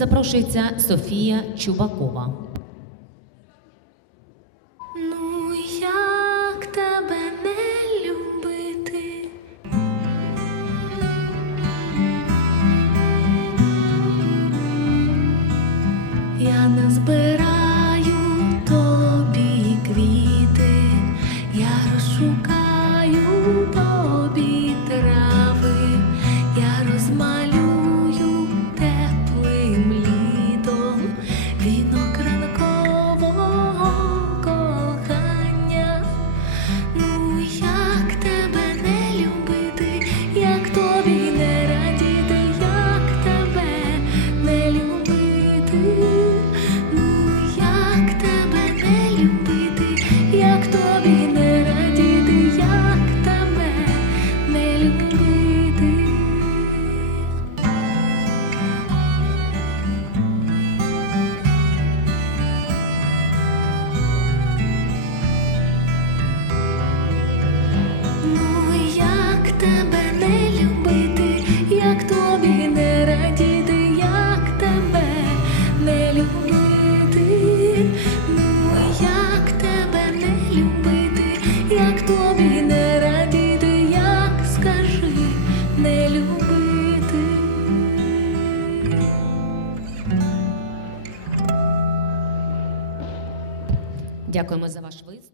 Запрошується Софія Чубакова. Ну як тебе не любити? Я не збираю тобі квіти, я розшукаю тобі. Дякуємо за ваш виступ.